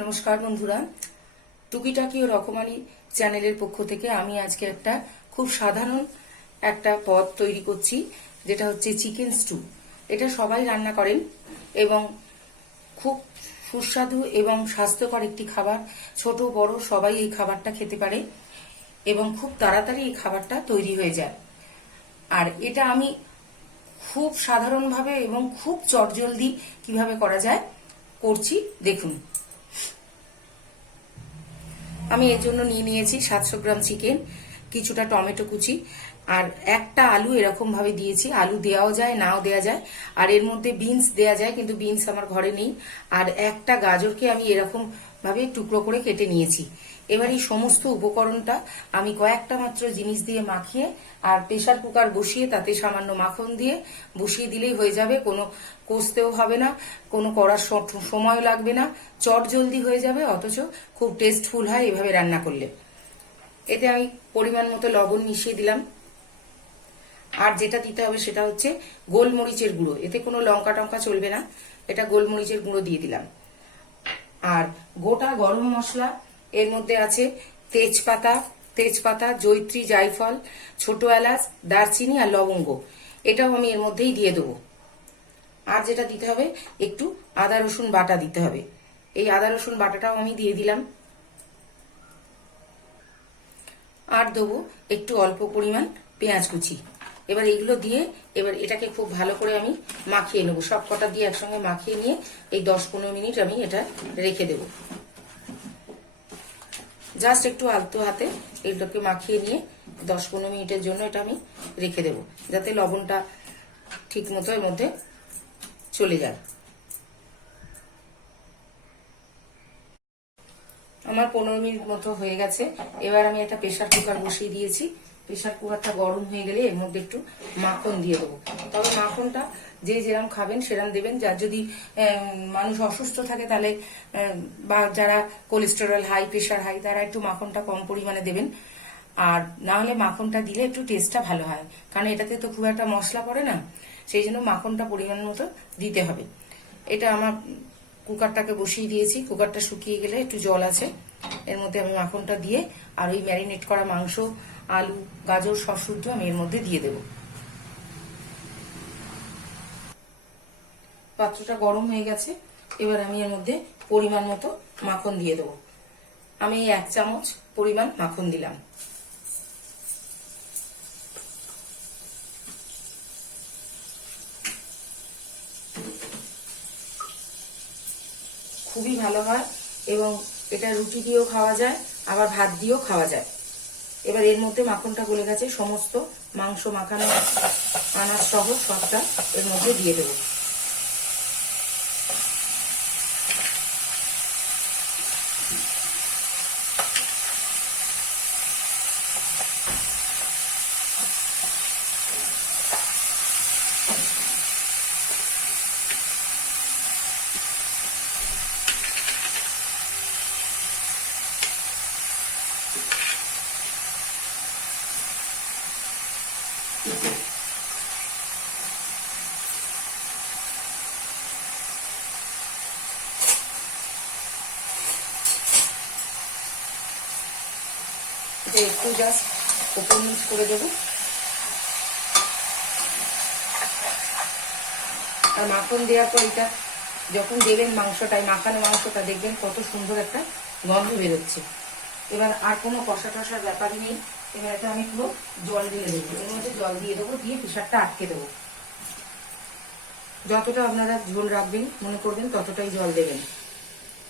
নমস্কার বন্ধুরা। টুকিটাকি ও রকমারি চ্যানেলের পক্ষ থেকে আমি আজকে একটা খুব সাধারণ একটা পদ তৈরি করছি, যেটা হচ্ছে চিকেন স্টু। এটা সবাই রান্না করেন এবং খুব সুস্বাদু এবং স্বাস্থ্যকর একটি খাবার। ছোট, বড় সবাই এই খাবারটা খেতে পারে এবং খুব তাড়াতাড়ি এই খাবারটা তৈরি হয়ে যায়। আর এটা আমি খুব সাধারণভাবে এবং খুব চটজলদি কীভাবে করা যায়, করছি, দেখুন। আমি এর জন্য নিয়ে নিয়েছি সাতশো গ্রাম চিকেন, কিছুটা টমেটো কুচি, আর একটা আলু এরকম ভাবে দিয়েছি। আলু দেওয়াও যায়, নাও দেওয়া যায়। আর এর মধ্যে বিনস দেওয়া যায়, কিন্তু বিনস আমার ঘরে নেই। আর একটা গাজরকে আমি এরকম ভাবে টুকরো করে কেটে নিয়েছি। এবার এই সমস্ত উপকরণটা আমি কয়েকটা মাত্র জিনিস দিয়ে মাখিয়ে আর প্রেশার কুকার বসিয়ে তাতে সামান্য মাখন দিয়ে বসিয়ে দিলেই হয়ে যাবে। কোনো কষতেও হবে না, কোনো করার সময় লাগবে না, চট জলদি হয়ে যাবে, অথচ খুব টেস্টফুল হয় এভাবে রান্না করলে। এতে আমি পরিমাণ মতো লবণ মিশিয়ে দিলাম। আর যেটা দিতে হবে সেটা হচ্ছে গোলমরিচের গুঁড়ো। এতে কোনো লঙ্কা টঙ্কা চলবে না, এটা গোলমরিচের গুঁড়ো দিয়ে দিলাম। আর গোটা গরম মশলা এর মধ্যে আছে তেজপাতা তেজপাতা, জৈত্রী, জায়ফল, ছোট এলাচ, দারচিনি আর লবঙ্গ। এটাও আমি এর মধ্যেই দিয়ে দেবো। আর যেটা দিতে হবে, একটু আদা, রসুন বাটা দিতে হবে। এই আদা, রসুন বাটাটাও আমি দিয়ে দিলাম। আর দেবো একটু অল্প পরিমাণ পেঁয়াজ কুচি। এবার এগুলো দিয়ে এবার এটাকে খুব ভালো করে আমি মাখিয়ে নেব। সব কটা দিয়ে একসঙ্গে মাখিয়ে নিয়ে এই দশ পনেরো মিনিট আমি এটা রেখে দেবো। জাস্ট একটু আলতো হাতে এগুলোকে মাখিয়ে নিয়ে দশ পনেরো মিনিটের জন্য এটা আমি রেখে দেব, যাতে লবণটা ঠিক মতো এর মধ্যে চলে যায়। আমার পনেরো মিনিট মতো হয়ে গেছে। এবার আমি একটা প্রেশার কুকার বসিয়ে দিয়েছি। প্রেশার কুকারটা গরম হয়ে গেলে এর মধ্যে একটু মাখন দিয়ে দেবো। তবে মাখনটা যে যেরকম খাবেন সেরকম দেবেন। যার যদি মানুষ অসুস্থ থাকে তাহলে বা যারা কোলেস্টেরল হাই প্রেশার হাই তারা একটু মাখনটা কম পরিমাণে দেবেন। আর না হলে মাখনটা দিলে একটু টেস্টটা ভালো হয়। কারণ এটাতে তো খুব একটা মশলা পড়ে না, সেই জন্য মাখনটা পরিমাণ মতো দিতে হবে। এটা আমার কুকারটাকে বসিয়ে দিয়েছি। কুকারটা শুকিয়ে গেলে একটু জল আছে। এর মধ্যে আমি মাখনটা দিয়ে আর ওই ম্যারিনেট করা মাংস, আলু, গাজর সব শুদ্ধ আমি এর মধ্যে দিয়ে দেব। পাত্রটা গরম হয়ে গেছে, এবার আমি এর মধ্যে পরিমাণ মতো মাখন দিয়ে দেবো। আমি এক চামচ পরিমাণ মাখন দিলাম। খুবই ভালো হয় এবং এটা রুটি দিয়েও খাওয়া যায়, আবার ভাত দিয়েও খাওয়া যায়। এবার এর মধ্যে মাখনটা গলে গেছে, সমস্ত মাংস মাখানো, আনাজ সহ সবটা এর মধ্যে দিয়ে দেবো। এটা একটু জাস্ট উপর নিচ করে দেবো। আর মাখন দেওয়ার পর এটা যখন দেবেন মাংসটাই মাখানো মাংসটা দেখবেন কত সুন্দর একটা গন্ধ বেরোচ্ছে। এবার আর কোনো কষা টষার ব্যাপারই নেই। এবার এটা আমি পুরো জল দিয়ে দেবো। এর মধ্যে জল দিয়ে দেবো, দিয়ে প্রেশারটা আটকে দেবো। যতটা আপনারা ঝোল রাখবেন, মনে করবেন ততটাই জল দেবেন।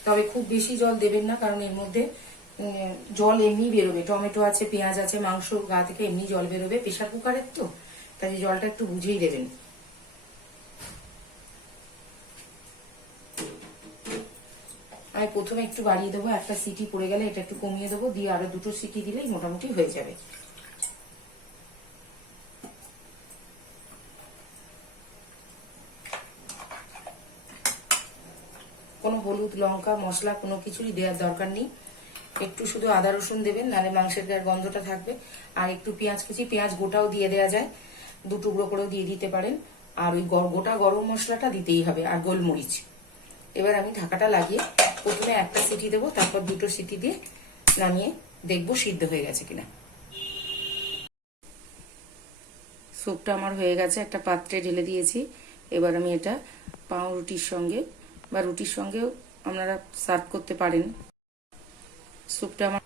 তবে খুব বেশি জল দেবেন না, কারণ এর মধ্যে জল এমনি বেরোবে। টমেটো আছে, পেঁয়াজ আছে, মাংস গা থেকে এমনি জল বেরোবে, প্রেশার কুকারের তো। তাই জলটা একটু বুঝেই দেবেন। আমি প্রথমে একটু বাড়িয়ে দেবো, একটা সিটি পড়ে গেলে এটা একটু কমিয়ে দেবো, দিয়ে আরও দুটো সিটি দিলেই মোটামুটি হয়ে যাবে। কোনো হলুদ, লঙ্কা, মশলা কোনো কিছুরই দেওয়ার দরকার নেই। একটু শুধু আদা রসুন দেবেন, নাহলে মাংসের গায়ের গন্ধটা থাকবে। আর একটু পেঁয়াজ কুচি, পেঁয়াজ গোটাও দিয়ে দেওয়া যায়। দু টুকরো করেও দিয়ে দিতে পারেন। আর ওই গোটা গরম মশলাটা দিতেই হবে, আর গোলমরিচ। এবার আমি ঢাকাটা লাগিয়ে প্রথমে একটা সিটি দেবো, তারপর দুটো সিটি দিয়ে নামিয়ে দেখব সিদ্ধ হয়ে গেছে কিনা। স্যুপটা আমার হয়ে গেছে, একটা পাত্রে ঢেলে দিয়েছি। এবার আমি এটা পাউরুটির সঙ্গে, বা রুটির সঙ্গেও আপনারা সার্ভ করতে পারেন। স্যুপটা আমার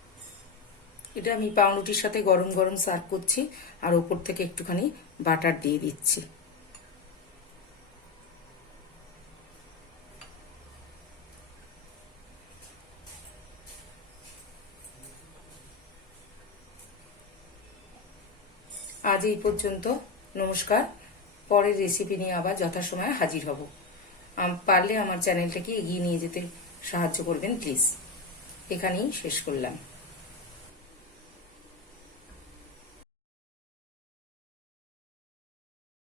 এটা আমি পাউরুটির সাথে গরম গরম সার্ভ করছি, আর ওপর থেকে একটুখানি বাটার দিয়ে দিচ্ছি। আজ এই পর্যন্ত। নমস্কার। পরের রেসিপি নিয়ে আবার যথাসময়ে হাজির হব। পারলে আমার চ্যানেলটাকে এগিয়ে নিয়ে যেতে সাহায্য করবেন প্লিজ এখানেই শেষ করলাম।